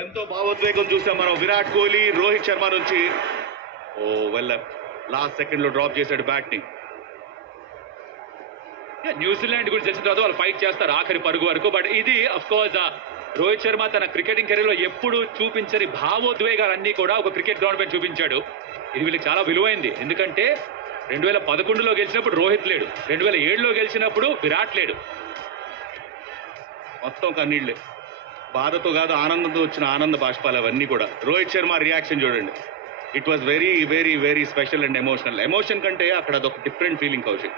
ఎంతో భావోద్వేగం చూసాం మనం. విరాట్ కోహ్లీ రోహిత్ శర్మ నుంచి లాస్ట్ సెకండ్ లో డ్రాప్ చేశాడు బ్యాట్ ని. న్యూజిలాండ్ గురించి తెలిసిన తర్వాత వాళ్ళు ఫైట్ చేస్తారు ఆఖరి పరుగు వరకు. బట్ ఇది అఫ్ కోర్స్ రోహిత్ శర్మ తన క్రికెటింగ్ కెరీర్ లో ఎప్పుడు చూపించని భావోద్వేగాలన్నీ కూడా ఒక క్రికెట్ గ్రౌండ్ పై చూపించాడు. ఇది వీళ్ళకి చాలా విలువైంది. ఎందుకంటే 2011లో గెలిచినప్పుడు రోహిత్ లేడు, 2007లో గెలిచినప్పుడు విరాట్ లేడు. మొత్తం కన్నీళ్లే, బాధతో కాదు ఆనందంతో వచ్చిన ఆనంద బాష్పాలు అవన్నీ కూడా. రోహిత్ శర్మ రియాక్షన్ చూడండి. It was very very very special and emotional. Emotion కంటే అక్కడ అదొక different feeling Kaushik.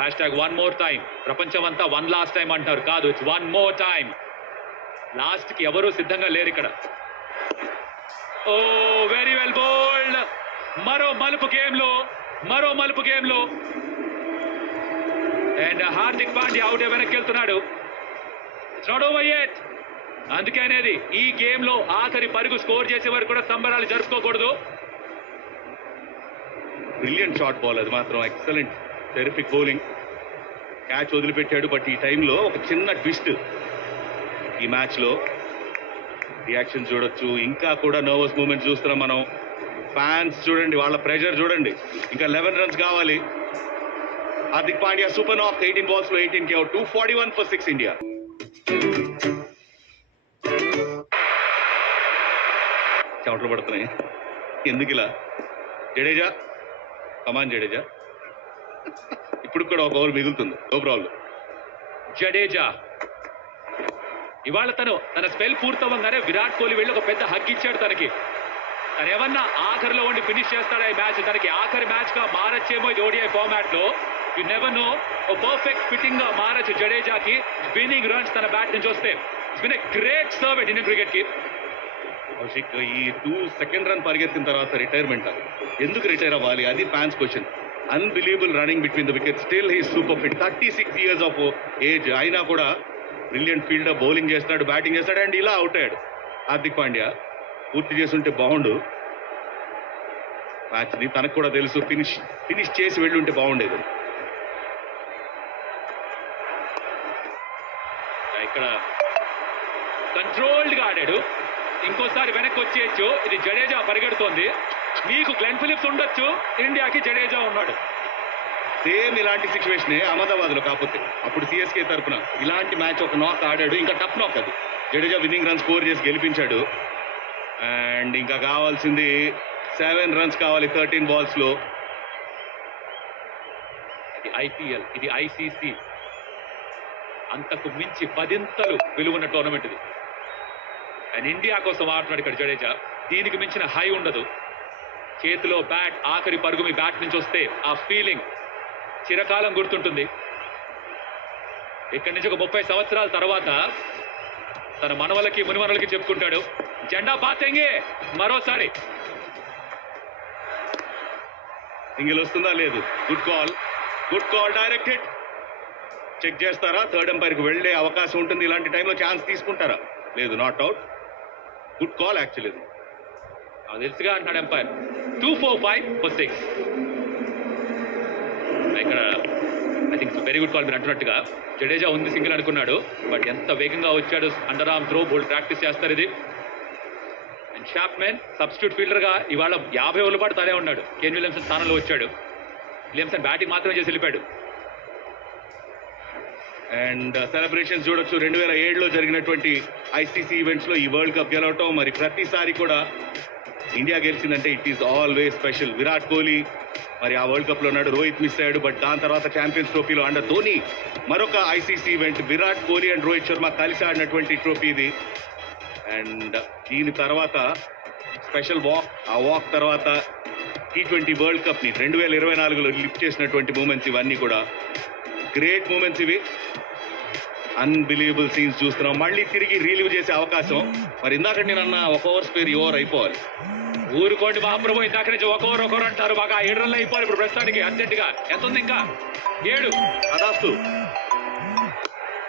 #1 more time. ప్రపంచం అంతా వన్ లాస్ట్ టైం అంటారు, కాదు, ఇట్స్ 1 more time. లాస్ట్ కి ఎవరూ సిద్ధంగా లేరు ఇక్కడ. ఓ వెరీ వెల్ బోల్డ్. మరో మలుపు గేమ్ లో అండ్ హార్దిక్ పాండ్యా అవుట్ వెనక్కి వెళ్తున్నాడు. It's not over yet. అందుకే అనేది ఈ గేమ్ లో ఆఖరి పరుగు స్కోర్ చేసే వరకు కూడా సంబరాలు జరుపుకోకూడదు. బ్రిలియంట్ షాట్ బాల్ అది మాత్రం. Excellent terrific bowling. క్యాచ్ వదిలిపెట్టాడు. బట్ ఈ టైంలో ఒక చిన్న ట్విస్ట్ ఈ మ్యాచ్ లో. రియాక్షన్ చూడొచ్చు. ఇంకా కూడా నర్వస్ మూమెంట్ చూస్తున్నాం మనం. ఫ్యాన్స్ చూడండి, వాళ్ళ ప్రెషర్ చూడండి. ఇంకా 11 runs కావాలి. హార్దిక్ పాండ్యా సూపర్ నాక్. 18 balls లో 18 అవుట్. 241 for 6 India. చెమటలు పడుతున్నాయి ఎందుకు ఇలా? జడేజా, కమాన్ జడేజా. ఇప్పుడు కూడా ఒక ఓవర్ మిగులుతుంది. No problem. జడేజా ఇవాళ తన స్పెల్ పూర్తవగానే విరాట్ కోహ్లీ వెళ్ళి ఒక పెద్ద హగ్ ఇచ్చాడు తనకి. తను ఏమన్నా ఆఖరిలో ఉండి ఫినిష్ చేస్తాడా ఈ మ్యాచ్? తనకి ఆఖరి మ్యాచ్ గా మారచ్చేమో ఇది ఓడిఐ ఫార్మాట్ లో. You never know. ఓ పర్ఫెక్ట్ ఫిట్టింగ్ గా మారచ్చు జడేజాకి. విన్నింగ్ రన్స్ తన బ్యాట్ నుంచి వస్తే. It's been a great serve Indian cricket కి. కౌశిక్, ఈ 2 second run పరిగెత్తిన తర్వాత రిటైర్మెంట్. ఎందుకు రిటైర్ అవ్వాలి? అది fans question. Unbelievable running between the wicket. Still he super fit. 36 years of age అయినా కూడా బ్రిలియంట్ ఫీల్డర్. బౌలింగ్ చేస్తున్నాడు, బ్యాటింగ్ చేస్తాడు. అండ్ ఇలా అవుట్ అయ్యాడు హార్దిక్ పాండ్యా. పూర్తి చేస్తుంటే బాగుండు మ్యాచ్ ని. తనకు కూడా తెలుసు ఫినిష్ చేసి వెళ్ళుంటే బాగుండేది. ఇక్కడ కంట్రోల్డ్ గా ఆడాడు. ఇంకోసారి వెనక్కి వచ్చేయచ్చు. ఇది జడేజా పరిగెడుతోంది. మీకు గ్లెన్ ఫిలిప్స్ ఉండొచ్చు, ఇండియాకి జడేజా ఉన్నాడు. సేమ్ ఇలాంటి సిచ్యువేషన్ అహ్మదాబాద్ లో. కాకపోతే అప్పుడు సిఎస్కే తరఫున ఇలాంటి మ్యాచ్ ఒక నాక్ ఆడాడు. ఇంకా టఫ్ నాక్ అది. జడేజా విన్నింగ్ రన్ స్కోర్ చేసి గెలిపించాడు. అండ్ ఇంకా కావాల్సింది 7 runs కావాలి 13 balls లో. ఇది ఐపీఎల్, ఇది ఐసీసీ, అంతకు మించి 10 విలువన్న టోర్నమెంట్ ఇది. అండ్ ఇండియా కోసం ఆడుతున్నాడు ఇక్కడ జడేజా. దీనికి మించిన హై ఉండదు. చేతిలో బ్యాట్, ఆఖరి పరుగు మీ బ్యాట్ నుంచి వస్తే ఆ ఫీలింగ్ చిరకాలం గుర్తుంటుంది. ఇక్కడి నుంచి ఒక 30 సంవత్సరాల తర్వాత తన మనవలకి మునిమనలకి చెప్పుకుంటాడు, జెండా పాతేంగే మరోసారి. సింగిల్ వస్తుందా? లేదు. Good call. Direct hit. Check చేస్తారా? థర్డ్ ఎంపైర్కి వెళ్లే అవకాశం ఉంటుంది. ఇలాంటి టైంలో ఛాన్స్ తీసుకుంటారా? లేదు. Not out. Good call actually. అది తెలుసుగా అంటున్నాడు ఎంపైర్. 245 for 6. ఇక్కడ I think very good call మీరు అంటున్నట్టుగా. జడేజా ఉంది సింగిల్ అనుకున్నాడు. బట్ ఎంత వేగంగా వచ్చాడు. అండర్ ఆర్మ్ త్రో బోల్డ్ ప్రాక్టీస్ చేస్తారు ఇది. అండ్ షాప్మెన్ సబ్స్టిట్యూట్ ఫీల్డర్ గా ఇవాళ 50 ఓవర్ల పాటు తానే ఉన్నాడు. కేన్ విలియమ్సన్ స్థానంలో వచ్చాడు. విలియమ్సన్ బ్యాటింగ్ మాత్రమే చేసి వెళ్ళిపోయాడు. అండ్ సెలబ్రేషన్స్ చూడొచ్చు. 2007లో జరిగినటువంటి ఐసీసీ ఈవెంట్స్ లో ఈ వరల్డ్ కప్ గెలవటం. మరి ప్రతిసారి కూడా ఇండియా గెలిచిందంటే it is always special. Virat Kohli మరి ఆ వరల్డ్ కప్ లో ఉన్నాడు. రోహిత్ మిస్ అయ్యాడు. బట్ దాని తర్వాత ఛాంపియన్స్ ట్రోఫీలో అండర్ ధోని మరొక ICC event. Virat Kohli and Rohit Sharma కలిసి ఆడినటువంటి ట్రోఫీ ఇది. అండ్ దీని తర్వాత స్పెషల్ వాక్. ఆ వాక్ తర్వాత T20 వరల్డ్ కప్ ని 2024లో లిఫ్ట్ చేసినటువంటి మూమెంట్స్ ఇవన్నీ కూడా గ్రేట్ మూమెంట్స్ ఇవి. అన్బిలీవబుల్ సీన్స్ చూస్తున్నాం. మళ్ళీ తిరిగి రిలీవ్ చేసే అవకాశం. మరి ఇందాక నేను అన్న ఒక ఓవర్ స్పేర్ ఓవర్ అయిపోవాలి. ఊరుకోండి మహాప్రభు. ఇందాక నుంచి ఒక ఓవర్ అంటారు. బాగా 7 runs అయిపోవాలి ఇప్పుడు ప్రస్తుతానికి అర్జెంట్ గా. ఎంత ఉంది? ఇంకా 7. అదాస్తు.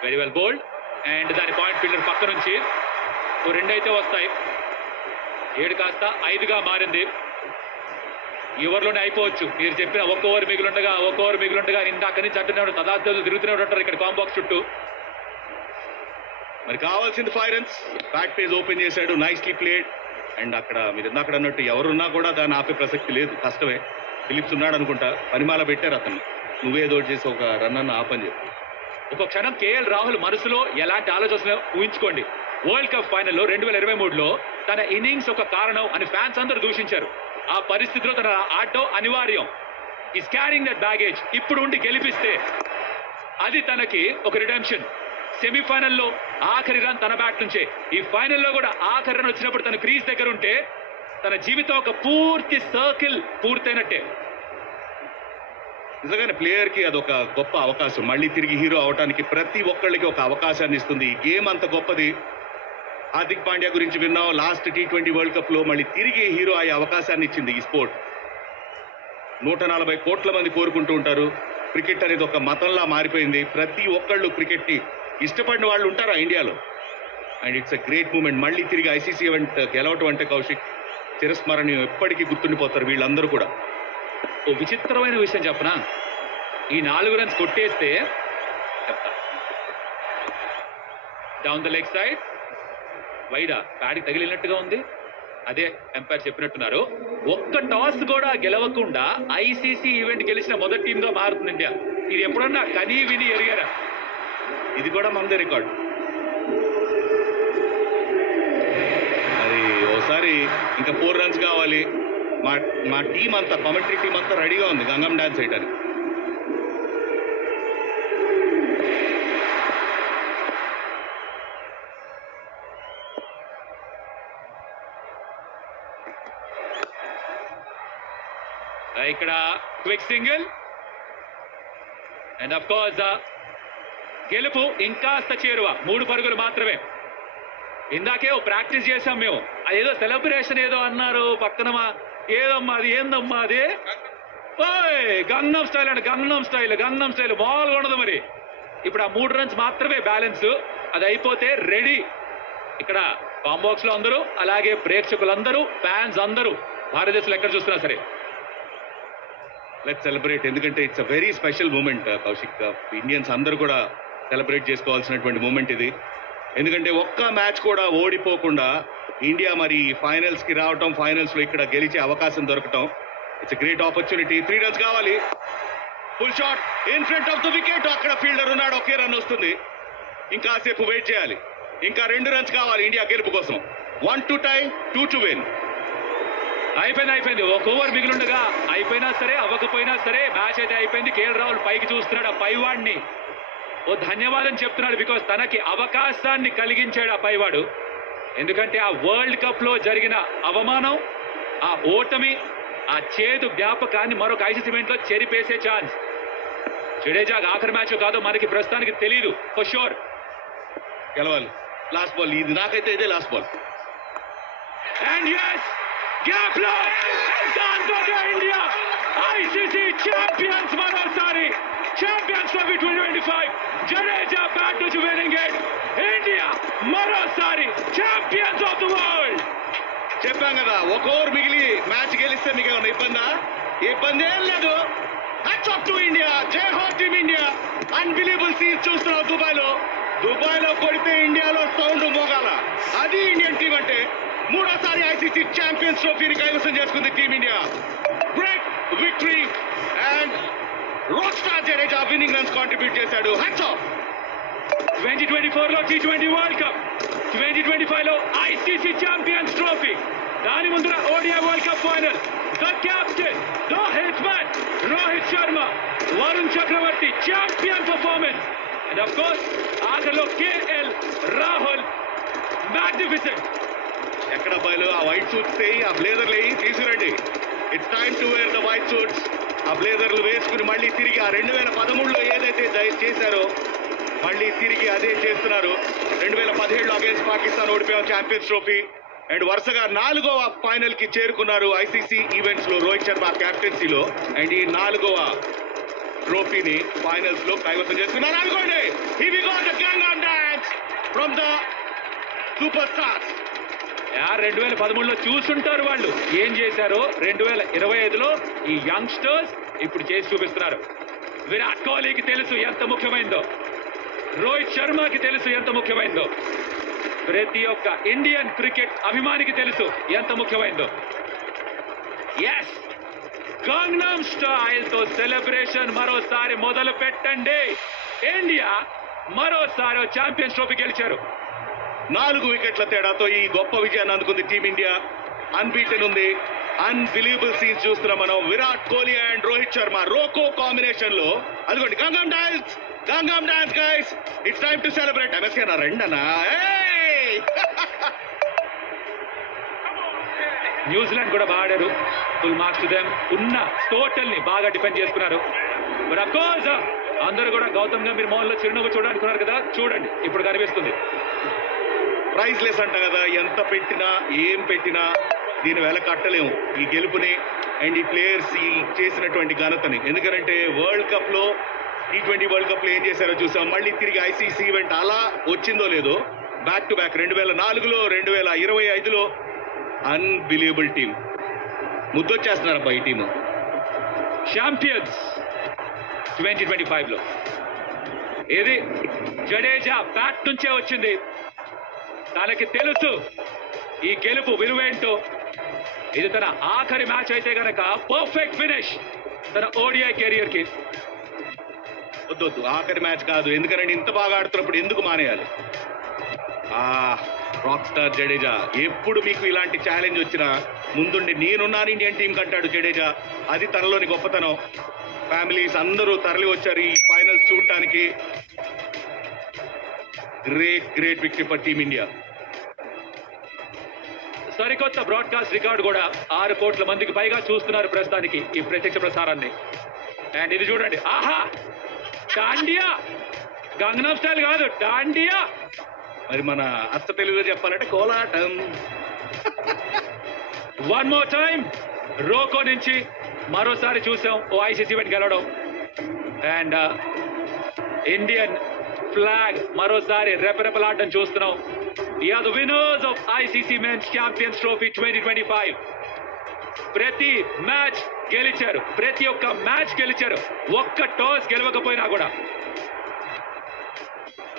Very well bowled. అండ్ దాని పాయింట్ ఫీల్డర్ పక్క నుంచి 2 అయితే వస్తాయి. 7 కాస్త 5గా మారింది. ఈ ఓవర్లోనే అయిపోవచ్చు. మీరు చెప్పిన ఒక ఓవర్ మిగులుండగా ఇందాక నుంచి అంటున్నాడు. తదాస్తు తిరుగుతూనే ఉంటారు ఇక్కడ కాంబాక్స్ చుట్టూ. మరి కావాల్సింది 5 runs. బ్యాక్ పేజ్ ఓపెన్ చేశాడు, నైస్లీ ప్లేడ్. అండ్ అక్కడ మీరు ఇందాక అన్నట్టు ఎవరున్నా కూడా దాన్ని ఆపే ప్రసక్తి లేదు, కష్టమే. ఫిలిప్స్ ఉన్నాడు అనుకుంటా, పనిమాల పెట్టారు అతన్ని, నువ్వేదో చేసి ఒక రన్ అన్న ఆపని చెప్పి. ఒక క్షణం కేఎల్ రాహుల్ మనసులో ఎలాంటి ఆలోచన ఊహించుకోండి. వరల్డ్ కప్ ఫైనల్లో 2023లో తన ఇన్నింగ్స్ ఒక కారణం అని ఫ్యాన్స్ అందరూ దూషించారు. ఆ పరిస్థితిలో తన ఆడడం అనివార్యం. Is carrying that baggage. ఇప్పుడు ఉండి గెలిపిస్తే అది తనకి ఒక రిడెంప్షన్. సెమీఫైనల్లో ఆఖరి రన్ తన బ్యాట్ నుంచే, ఈ ఫైనల్లో కూడా ఆఖరి రన్ వచ్చినప్పుడు తన క్రీజ్ దగ్గర ఉంటే తన జీవితం ఒక పూర్తి సర్కిల్ పూర్తయినట్టే. నిజంగానే ప్లేయర్ కి అదొక గొప్ప అవకాశం, మళ్ళీ తిరిగి హీరో అవడానికి ప్రతి ఒక్కళ్ళకి ఒక అవకాశాన్ని ఇస్తుంది. ఈ గేమ్ అంత గొప్పది. హార్దిక్ పాండ్యా గురించి విన్నాం, లాస్ట్ T20 వరల్డ్ కప్ లో మళ్ళీ తిరిగి హీరో అయ్యే అవకాశాన్ని ఇచ్చింది ఈ స్పోర్ట్. 140 కోట్ల మంది కోరుకుంటూ ఉంటారు. క్రికెట్ అనేది ఒక మతంలా మారిపోయింది. ప్రతి ఒక్కళ్ళు క్రికెట్ ని ఇష్టపడిన వాళ్ళు ఉంటారా ఇండియాలో. And it's a great moment. మళ్ళీ తిరిగి ఐసీసీ ఈవెంట్ గెలవటం అంటే కౌశిక్ చిరస్మరణీయం, ఎప్పటికీ గుర్తుండిపోతారు వీళ్ళందరూ కూడా. ఓ విచిత్రమైన విషయం చెప్పనా, ఈ 4 runs కొట్టేస్తే చెప్తా, డౌన్ ద లెగ్ సైడ్ వైడా ప్యాడ్కి తగిలినట్టుగా ఉంది. అదే ఎంపైర్ చెప్పినట్టున్నారు. ఒక్క టాస్ కూడా గెలవకుండా ఐసీసీ ఈవెంట్ గెలిచిన మొదటి టీమ్ గా మారుతుంది ఇండియా. ఇది ఎప్పుడన్నా కనీ విని ఎరిగారా? ఇది కూడా మనదే రికార్డ్. అది ఓసారి ఇంకా 4 runs కావాలి. మా టీం అంతా, కామెంటరీ టీం అంతా రెడీగా ఉంది గంగం డాన్స్ చేయడానికి. ఇక్కడ quick single and of course గెలుపు ఇంకాస్త చేరువ, 3 పరుగులు మాత్రమే. ఇందాకే ప్రాక్టీస్ చేసాం మేము, అదేదో సెలబ్రేషన్ ఏదో అన్నారు పక్కన, ఏదమ్మా అది, ఏందమ్మా అది, ఓయ్ గంగం స్టైల్ అంటే గంగం స్టైల్ మామూలుగా ఉండదు. మరి ఇప్పుడు ఆ 3 runs మాత్రమే బ్యాలెన్స్, అది అయిపోతే రెడీ. ఇక్కడ కాంబాక్స్ లో అందరూ, అలాగే ప్రేక్షకులందరూ, ఫ్యాన్స్ అందరూ భారతదేశంలో ఎక్కడ చూస్తున్నా సరే లెట్స్ సెలబ్రేట్. ఎందుకంటే it's a very special moment Kaushik. Indians అందరూ కూడా సెలబ్రేట్ చేసుకోవాల్సినటువంటి మూమెంట్ ఇది. ఎందుకంటే ఒక్క మ్యాచ్ కూడా ఓడిపోకుండా ఇండియా మరి ఫైనల్స్ కి రావటం, ఫైనల్స్ లో ఇక్కడ గెలిచే అవకాశం దొరకటం, ఇట్స్ గ్రేట్ ఆపర్చునిటీ. 3 runs కావాలి. Full shot in front of the wicket. అక్కడ ఫీల్డర్ ఉన్నాడు, ఒకే రన్ వస్తుంది. ఇంకాసేపు వెయిట్ చేయాలి. ఇంకా 2 runs కావాలి ఇండియా గెలుపు కోసం. 1 to tie, 2 to win. అయిపోయింది. ఒక ఓవర్ మిగిలిండగా అయిపోయినా సరే అవ్వకపోయినా సరే మ్యాచ్ అయితే అయిపోయింది. కేఎల్ రాహుల్ పైకి చూస్తున్నాడు, ఆ పైవాడిని ఓ ధన్యవాదం చెప్తున్నాడు. బికాస్ తనకి అవకాశాన్ని కలిగించాడు ఆ పైవాడు. ఎందుకంటే ఆ వరల్డ్ కప్ లో జరిగిన అవమానం, ఆ ఓటమి, ఆ చేదు జ్ఞాపకాన్ని మరొక ఐసీసీ ఈవెంట్ లో చెరిపేసే ఛాన్స్. జడేజా ఆఖరి మ్యాచ్ కాదో మనకి ప్రస్తుతానికి తెలియదు. ఫర్ షూర్ గెలవాలి. లాస్ట్ బాల్ ఇది, నాకైతే ఇదే last ball. And yes, gap loss and gone for India. ICC champions marosari. Champions Trophy 2025. Jadeja back to winning it. India marosari champions of the world. చెప్పాం కదా, ఒక ఓవర్ మిగిలి match గెలిస్తే మీకు ఏమన్నా ఇబ్బందా? ఇబ్బంది ఏం లేదు. Hats off to India. జై హో టీమ్ ఇండియా. అన్బిలీవబుల్ సీన్స్ చూస్తున్నాం దుబాయ్లో కొడితే ఇండియాలో సౌండ్ మోగాల. అది ఇండియన్ టీం అంటే. 3వ ఐసీసీ ఛాంపియన్స్ ట్రోఫీని కైవసం చేసుకుంది team India. Great victory and rock star Jadeja winning runs contribute చేశాడు. Hats off. 2024లో T20 వరల్డ్ కప్, 2025లో ఐసీసీ ఛాంపియన్స్ ట్రోఫీ, దాని ముందర ODI world cup final. The captain, the hitman Rohit Sharma, Varun Chakravarthy champion performance. And of course ఆఖరిలో KL Rahul magnificent. ఎక్కడ అబ్బాయిలు ఆ white suits వేయి, ఆ బ్లేజర్లు వేయి, తీసుకురండి. It's time to wear the white suits. ఆ బ్లేజర్లు వేసుకుని మళ్ళీ తిరిగి ఆ 2013లో ఏదైతే చేశారో మళ్ళీ తిరిగి అదే చేస్తున్నారు. 2017లో అగేన్స్ట్ పాకిస్తాన్ ఓడిపోయాం ఛాంపియన్స్ ట్రోఫీ. అండ్ వరుసగా 4వ ఫైనల్ కి చేరుకున్నారు ఐసీసీ ఈవెంట్స్ లో రోహిత్ శర్మ క్యాప్టెన్సీలో. అండ్ ఈ 4వ ట్రోఫీని ఫైనల్స్ లో కైవసం చేసుకున్నారు. అనుకోండి, here we got the Gangnam dance from the super stars. 2013లో చూసుంటారు వాళ్ళు ఏం చేశారో. 2025లో ఈ యంగ్స్టర్స్ ఇప్పుడు చేసి చూపిస్తున్నారు. విరాట్ కోహ్లీకి తెలుసు ఎంత ముఖ్యమైందో, రోహిత్ శర్మకి తెలుసు ఎంత ముఖ్యమైందో. ప్రతి ఒక్క ఇండియన్ క్రికెట్ అభిమానికి తెలుసు ఎంత ముఖ్యమైందో. ఎస్, గంగనామ్ స్టైల్ తో సెలబ్రేషన్ మరోసారి మొదలు పెట్టండి. ఇండియా మరోసారి ఛాంపియన్స్ ట్రోఫీ గెలిచారు. 4 వికెట్ల తేడాతో ఈ గొప్ప విజయాన్ని అందుకుంది టీమిండియా. అన్బీటెన్ ఉంది. అన్బిలీవబుల్ సీన్స్ చూస్తున్నాం మనం. విరాట్ కోహ్లీ అండ్ రోహిత్ శర్మ రోకో కాంబినేషన్ లో. అదిగోండి Gangnam dance guys, it's time to celebrate. MSK నా రెండనా. న్యూజిలాండ్ కూడా బాగా ఆడారు. Full marks to them. ఉన్న టోటల్ ని బాగా డిఫెండ్ చేసుకున్నారు. బట్ అఫ్ కోర్స్ అందరూ కూడా గౌతమ్ గంభీర్ మోహన్లో చిరునవ్వు చూడాలనుకున్నారు కదా, చూడండి ఇప్పుడు కనిపిస్తుంది. ప్రైజ్ లెస్ అంట కదా, ఎంత పెట్టినా ఏం పెట్టినా దీని వెల కట్టలేము ఈ గెలుపుని అండ్ ఈ ప్లేయర్స్ ఈ చేసినటువంటి ఘనతని. ఎందుకంటే వరల్డ్ కప్ లో T20 వరల్డ్ కప్ లో ఏం చేశారో చూసాం. మళ్ళీ తిరిగి ఐసీసీ ఈవెంట్ అలా వచ్చిందో లేదో, బ్యాక్ టు బ్యాక్ 2004లో 2025లో అన్బిలీవబుల్ టీమ్. ముద్దొచ్చేస్తున్నారబ్బా ఈ టీము. ఛాంపియన్స్ 2025 లో ఇది జడేజా బ్యాట్ నుంచే వచ్చింది. తనకి తెలుసు ఈ గెలుపు విలువేంటో. ఇది తన ఆఖరి మ్యాచ్ అయితే గనక పర్ఫెక్ట్ ఫినిష్ తన ఓడిఐ కెరియర్ కి. వద్దొద్దు, ఆఖరి మ్యాచ్ కాదు. ఎందుకంటే ఇంత బాగా ఆడుతున్నప్పుడు ఎందుకు మానేయాలి? రాక్ స్టార్ జడేజా ఎప్పుడు మీకు ఇలాంటి ఛాలెంజ్ వచ్చినా ముందుండి నేనున్నాను ఇండియన్ టీం కంటాడు జడేజా. అది తనలోని గొప్పతనం. ఫ్యామిలీస్ అందరూ తరలి వచ్చారు ఈ ఫైనల్స్ చూడటానికి. Great victory for team India. సరికొత్త బ్రాడ్కాస్ట్ రికార్డు కూడా 6 కోట్ల మందికి పైగా చూస్తున్నారు ప్రస్తుతానికి ఈ ప్రత్యక్ష ప్రసారాన్ని. అండ్ ఇది చూడండి, ఆహా, డాండియా, గంగనామ్ స్టైల్ కాదు, డాండియా. మరి మన అచ్చ తెలుగులో చెప్పాలంటే కోలాటం. వన్ మోర్ టైం రోకో నుంచి మరోసారి చూసాం ఓ ఐసీసీ ఈవెంట్ గెలవడం. అండ్ ఇండియన్ ఫ్లాగ్ మరోసారి రెపరెపలాడడం చూస్తున్నాం. The winners of ICC men's champions trophy 2025. ప్రతి మ్యాచ్ గెలిచారు, ప్రతి ఒక్క మ్యాచ్ గెలిచారు. ఒక్క టాస్ గెలవకపోయినా కూడా.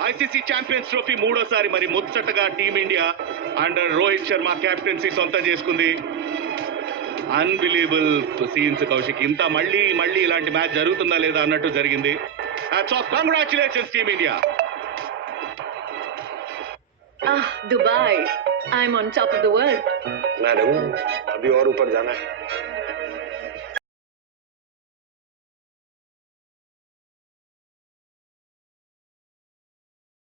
ఐసీసీ ఛాంపియన్స్ ట్రోఫీ 3వ మరి ముచ్చటగా team India under Rohit Sharma captaincy సొంతం చేసుకుంది. Unbelievable scenes Kaushik. ఇంత మళ్ళీ ఇలాంటి మ్యాచ్ జరుగుతుందా లేదా అన్నట్టు జరిగింది. Congratulations team India. Dubai. I'm on top of the world. Madam अभी और ऊपर जाना है.